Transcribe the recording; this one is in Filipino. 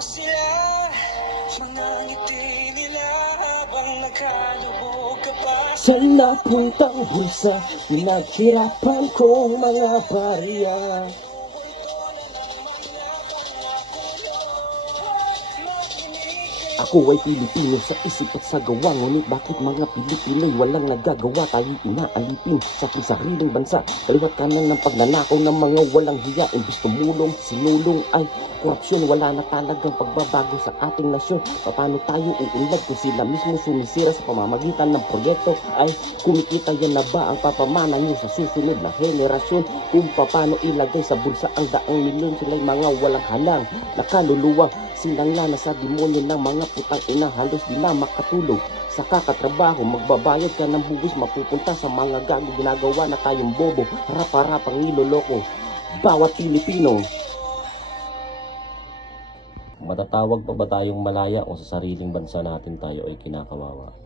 sila, mga ngiti nila habang nakalubog ka pa. Sa napuntang bulsa, pinaghirapan kong mga barya. Ako ay Pilipino sa isip at sa gawa, ngunit bakit mga Pilipino'y walang nagagawa? Tayo inaalipin sa ating sariling bansa, kaliwat kanan ng pagnanakaw ng mga walang hiya. Imbis tumulong, sinulong ay korupsyon. Wala na talagang pagbabago sa ating nasyon. Paano tayo uunlad kung sila mismo sumisira sa pamamagitan ng proyekto? Ay kumikita yan na ba ang papamana nyo sa susunod na henerasyon? Kung paano ilagay sa bulsa ang daang milyon, sila'y mga walang halang nakaluluwa, sinangla na sa demonyo ng mga putang ina, halos di na makatulog sa kakatrabaho. Magbabayad ka ng buwis, mapupunta sa mga gago, ginagawa na tayong bobo, harap-harapang niloloko bawat Pilipino. Matatawag pa ba tayong malaya kung sa sariling bansa natin tayo ay kinakawawa?